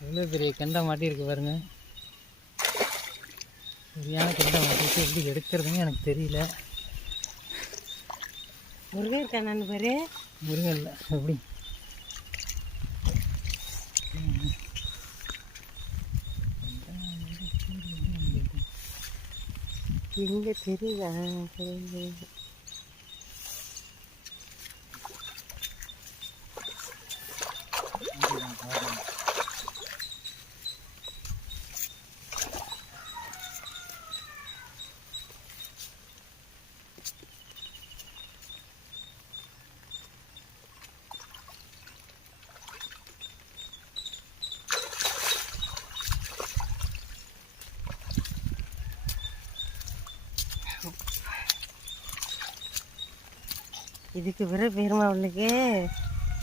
எவ்வளோ பெரிய கெண்டை மாட்டியிருக்கு பாருங்க. சரியான கெண்டை மாட்டிட்டு எப்படி எடுக்கிறதுன்னு எனக்கு தெரியல. முருகன் இருக்கானு பாரு? முருங்கல் எப்படி இங்க தெரியுதா இதுக்கு பிறகு பெருமா